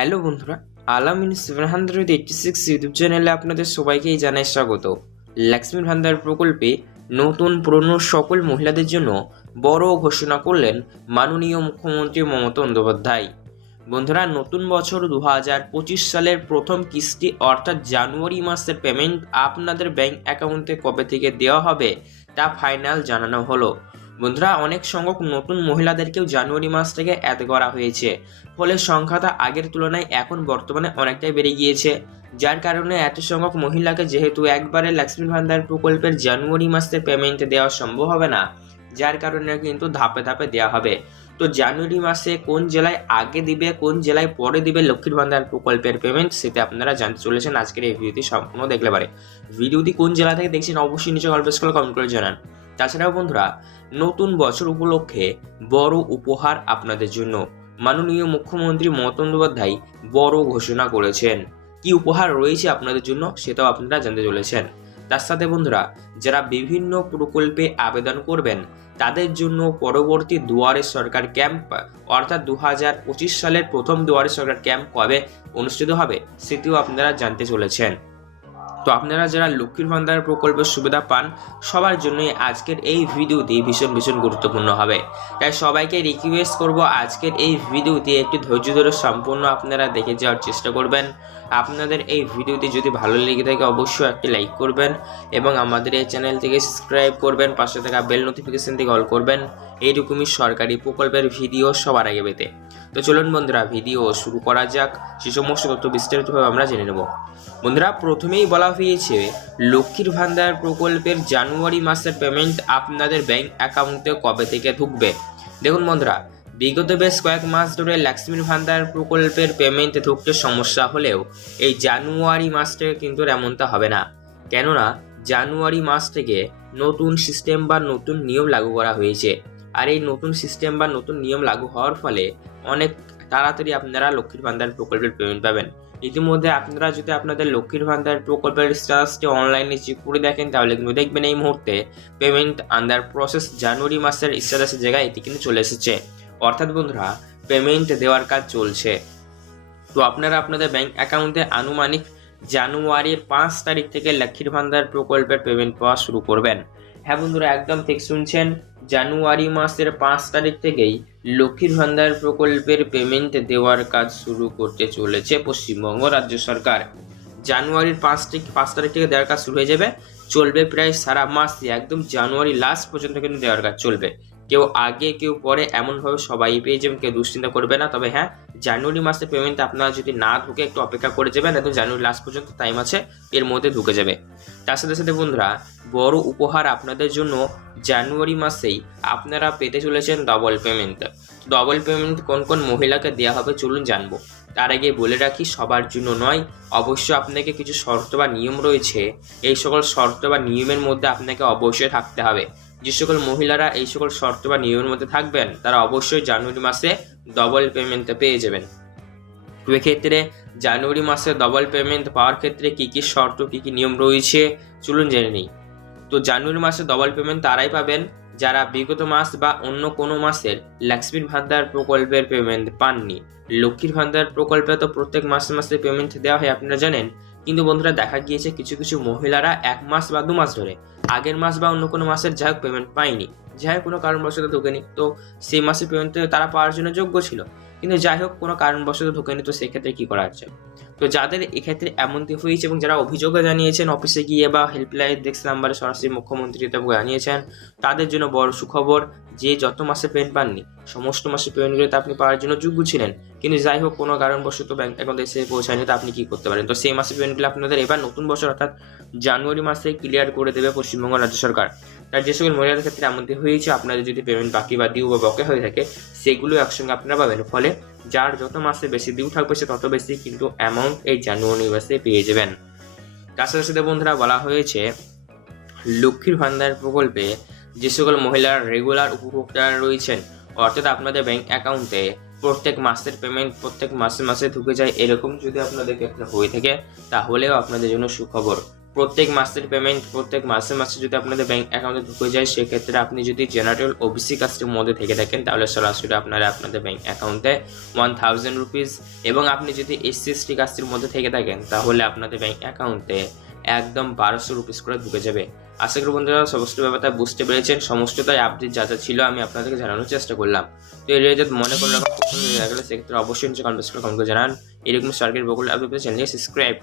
Hello বন্ধুরা, Alamin seven hundred eighty six YouTube চ্যানেলে আপনাদের সবাইকেই জানাই স্বাগত। লক্ষ্মীর ভান্ডার প্রকল্পে নতুন পুরনো সকল মহিলাদের জন্য বড় ঘোষণা করলেন মাননীয় মুখ্যমন্ত্রী মমতা বন্দ্যোপাধ্যায়। বন্ধুরা, নতুন বছর দু হাজার পঁচিশ সালের প্রথম কিস্তি অর্থাৎ জানুয়ারি মাসের পেমেন্ট আপনাদের ব্যাংক অ্যাকাউন্টে কবে থেকে দেওয়া হবে তা ফাইনাল জানানো হলো। বন্ধুরা, অনেক সংখ্যক নতুন মহিলাদেরকেও জানুয়ারি মাস থেকে অ্যাড করা হয়েছে। ফলে সংখ্যাটা আগের তুলনায় এখন বর্তমানে অনেকটাই বেড়ে গিয়েছে। যার কারণে এত সংখ্যক মহিলাকে যেহেতু একবারে লক্ষ্মী ভান্ডার প্রকল্পের জানুয়ারি মাসের পেমেন্ট দেওয়া সম্ভব হবে না, যার কারণে কিন্তু ধাপে ধাপে দেওয়া হবে। তো জানুয়ারি মাসে কোন জেলায় আগে দিবে, কোন জেলায় পরে দিবে লক্ষ্মীর ভান্ডার প্রকল্পের পেমেন্ট সেটা আপনারা জানতে চলেছেন আজকের এই ভিডিওটি সম্পূর্ণ দেখলে পারে। ভিডিওটি কোন জেলা থেকে দেখছেন অবশ্যই নিচে গল্প স্কুল কমেন্ট করে জানান। তাছাড়াও বন্ধুরা, নতুন বছর উপলক্ষে বড় উপহার আপনাদের জন্য। মাননীয় মুখ্যমন্ত্রী মমতা বন্দ্যোপাধ্যায় বড় ঘোষণা করেছেন। কি উপহার রয়েছে আপনাদের জন্য সেটাও আপনারা জানতে চলেছেন। তার সাথে বন্ধুরা, যারা বিভিন্ন প্রকল্পে আবেদন করবেন, তাদের জন্য পরবর্তী দুয়ারে সরকার ক্যাম্প, অর্থাৎ দু হাজার পঁচিশ সালের প্রথম দুয়ারে সরকার ক্যাম্প কবে অনুষ্ঠিত হবে, সেটিও আপনারা জানতে চলেছেন। তো আপনারা যারা লক্ষ্মীর ভান্ডার প্রকল্পের সুবিধা পান, সবার জন্যই আজকের এই ভিডিওটি ভীষণ ভীষণ গুরুত্বপূর্ণ হবে। তাই সবাইকে রিকোয়েস্ট করব আজকের এই ভিডিওটি একটু ধৈর্য ধরে সম্পূর্ণ আপনারা দেখে যাওয়ার চেষ্টা করবেন। আপনাদের এই ভিডিওটি যদি ভালো লেগে থাকে, অবশ্যই একটি লাইক করবেন এবং আমাদের এই চ্যানেল থেকে সাবস্ক্রাইব করবেন, পাশে থাকা বেল নোটিফিকেশন থেকে অল করবেন। এইরকমই সরকারি প্রকল্পের ভিডিও সবার আগে পেতে। তো চলুন বন্ধুরা, ভিডিও শুরু করা যাক। সে সমস্ত তথ্য বিস্তারিতভাবে আমরা জেনে নেব। বন্ধুরা, প্রথমেই বলা হয়েছে, লক্ষ্মীর ভান্ডার প্রকল্পের জানুয়ারি মাসের পেমেন্ট আপনাদের ব্যাংক অ্যাকাউন্টে কবে থেকে ঢুকবে? দেখুন বন্ধুরা, বিগত বেশ কয়েক মাস ধরে লক্ষ্মীর ভান্ডার প্রকল্পের পেমেন্ট ঢুকতে সমস্যা হলেও, এই জানুয়ারি মাস থেকে কিন্তু এমনটা হবে না। কেননা, জানুয়ারি মাস থেকে নতুন সিস্টেম বা নতুন নিয়ম লাগু করা হয়েছে। আর এই নতুন সিস্টেম বা নতুন নিয়ম লাগু হওয়ার ফলে অনেক তাড়াতাড়ি আপনারা লক্ষ্মীর ভান্ডার প্রকল্পের পেমেন্ট পাবেন। ইতিমধ্যে আপনারা যদি আপনাদের লক্ষ্মীর ভান্ডার প্রকল্পের স্ট্যাটাসটি অনলাইনে চেক করে দেখেন, তাহলে কিন্তু দেখবেন এই মুহূর্তে পেমেন্ট আন্ডার প্রসেস জানুয়ারি মাসের স্ট্যাটাসের জায়গায় এটি কিন্তু চলে এসেছে। অর্থাৎ বন্ধুরা পেমেন্ট দেওয়ার কাজ চলছে। তো আপনারা আপনাদের ব্যাংক অ্যাকাউন্টে আনুমানিক জানুয়ারির পাঁচ তারিখ থেকে লক্ষ্মীর ভান্ডার প্রকল্পের পেমেন্ট পাওয়া শুরু করবেন। হ্যাঁ বন্ধুরা, একদম ঠিক শুনছেন। জানুয়ারি মাসের পাঁচ তারিখ থেকেই লক্ষ্মীর ভান্ডার প্রকল্পের পেমেন্ট দেওয়ার কাজ শুরু করতে চলেছে পশ্চিমবঙ্গ রাজ্য সরকার। জানুয়ারির পাঁচ থেকে পাঁচ তারিখ থেকে দেওয়ার কাজ শুরু হয়ে যাবে। চলবে প্রায় সারা মাস, একদম জানুয়ারি লাস্ট পর্যন্ত কিন্তু দেওয়ার কাজ চলবে। কেউ আগে, কেউ পরে এমনভাবে সবাই পেয়ে যাবেন, কেউ দুশ্চিন্তা করবে না। তবে হ্যাঁ জানুয়ারি মাসে পেমেন্ট আপনারা যদি না ঢুকে একটু অপেক্ষা করে যাবেন একদম জানুয়ারি লাস্ট পর্যন্ত টাইম আছে, এর মধ্যে ঢুকে যাবে। তার সাথে সাথে বন্ধুরা, বড় উপহার আপনাদের জন্য জানুয়ারি মাসেই আপনারা পেতে চলেছেন ডবল পেমেন্ট ডবল পেমেন্ট কোন কোন মহিলাকে দেওয়া হবে চলুন জানব। তার আগে বলে রাখি, সবার জন্য নয়, অবশ্যই আপনাকে কিছু শর্ত বা নিয়ম রয়েছে। এই সকল শর্ত বা নিয়মের মধ্যে আপনাকে অবশ্যই থাকতে হবে। যে সকল মহিলারা এই সকল শর্ত বা নিয়মের মধ্যে থাকবেন, তারা অবশ্যই জানুয়ারি মাসে ডবল পেমেন্ট পেয়ে যাবেন। তো এক্ষেত্রে জানুয়ারি মাসে ডবল পেমেন্ট পাওয়ার ক্ষেত্রে কী কী শর্ত, কী কী নিয়ম রয়েছে, চলুন জেনে নিই। তো জানুয়ারি মাসে ডবল পেমেন্ট তারাই পাবেন যারা বিগত মাস বা অন্য কোনো মাসের লক্ষ্মীর ভান্ডার প্রকল্পের পেমেন্ট পাননি। লক্ষ্মীর ভান্ডার প্রকল্পে তো প্রত্যেক মাসে মাসে পেমেন্ট দেওয়া হয়, আপনারা জানেন। কিন্তু বন্ধুরা, দেখা গিয়েছে কিছু কিছু মহিলারা এক মাস বা দু মাস ধরে আগের মাস বা অন্য কোনো মাসের যাই হোক পেমেন্ট পায়নি যাই হোক কোনো কারণবশত ঢোকেনি। তো সেই মাসে পেমেন্ট তারা পাওয়ার জন্য যোগ্য ছিল। কিন্তু যাই হোক কোনো কারণবশত ঢোকেনি, তো সেক্ষেত্রে কী করা হচ্ছে তো যাদের এক্ষেত্রে এমনটি হয়েছে এবং যারা অভিযোগও জানিয়েছেন অফিসে গিয়ে বা হেল্পলাইন ডেস্ক নাম্বারে সরাসরি মুখ্যমন্ত্রী জানিয়েছেন, তাদের জন্য বড় সুখবর। যে যত মাসে পেমেন্ট পাননি, সমস্ত মাসে পেমেন্টগুলোতে আপনি পাওয়ার জন্য যোগ্য ছিলেন। কিন্তু যাই হোক, কোনো কারণবশত ব্যাংক অ্যাকাউন্টে এসে পৌঁছায়নি, তো আপনি কী করতে পারেন? তো সেই মাসে পেমেন্টগুলো আপনাদের এবার নতুন বছর অর্থাৎ জানুয়ারি মাসে ক্লিয়ার করে দেবে পশ্চিমবঙ্গ রাজ্য সরকার। তার যে সকল মহিলাদের ক্ষেত্রে এমনটি হয়েছে, আপনাদের যদি পেমেন্ট বাকি বা ডিউ বা বকে হয়ে থাকে, সেগুলো একসঙ্গে আপনারা পাবেন। ফলে যার যত মাসে বেশি ডিউ থাকবে, সে তত বেশি কিন্তু অ্যামাউন্ট এই জানুয়ারি মাসে পেয়ে যাবেন। তার সাথে সাথে বন্ধুরা বলা হয়েছে, লক্ষ্মীর ভান্ডার প্রকল্পে যে সকল মহিলার রেগুলার উপভোক্তারা রয়েছেন, অর্থাৎ আপনাদের ব্যাংক অ্যাকাউন্টে প্রত্যেক মাসের পেমেন্ট প্রত্যেক মাসে মাসে ঢুকে যায়, এরকম যদি আপনাদের ক্ষেত্রে হয়ে থাকে, তাহলেও আপনাদের জন্য সুখবর। প্রত্যেক মাসের পেমেন্ট প্রত্যেক মাসে মাসে যদি আপনাদের ব্যাংক অ্যাকাউন্টে ঢুকে যায়, সেক্ষেত্রে আপনি যদি জেনারেল ওবিসি কাস্টের মধ্যে থেকে থাকেন, তাহলে সরাসরি আপনারা আপনাদের ব্যাংক অ্যাকাউন্টে ওয়ান থাউজেন্ড রুপিস এবং আপনি যদি এসসি এসটি কাস্টের মধ্যে থেকে থাকেন, তাহলে আপনাদের ব্যাংক অ্যাকাউন্টে একদম বারোশো রুপিস করে ঢুকে যাবে। আশা করি বন্ধুরা সমস্ত ব্যাপারটা বুঝতে পেরেছেন। সমস্তটাই আপডেট যা যা ছিল আমি আপনাদেরকে জানানোর চেষ্টা করলাম। তো এই রিলেটেড মনে কোনো রকম সেক্ষেত্রে অবশ্যই নিচে কমেন্ট করে জানান। এরকম সরকারি বকুল আপনি চ্যানেলকে সাবস্ক্রাইব